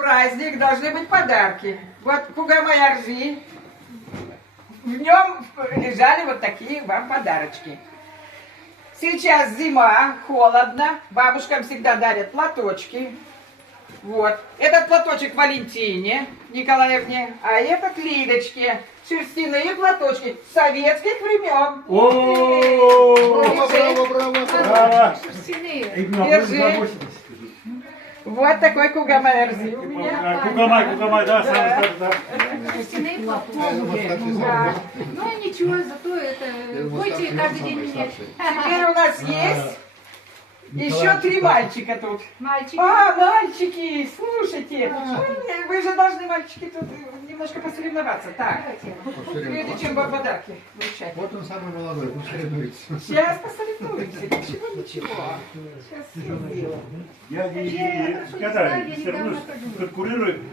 праздник должны быть подарки. Вот Кугамай-Оржи. В нем лежали вот такие вам подарочки. Сейчас зима, холодно. Бабушкам всегда дарят платочки. Вот. Этот платочек Валентине Николаевне, а этот Лидочке. Шерстяные платочки советских времен. Браво! Держи. Вот такой Кугамай-Оржи у меня. Кугамай, да, да. Шерстяные платочки. Да. Ну и ничего, зато это будете каждый день менять. Теперь у нас есть еще 3 мальчика тут. Мальчики. А, мальчики, слушайте, вы же должны, мальчики, тут немножко посоревноваться. Так, прежде чем вам подарки вручать. Вот он самый молодой, пусть соревнуется. Сейчас посоревнуемся, ничего. Сейчас все сделаем. Я все равно конкурирую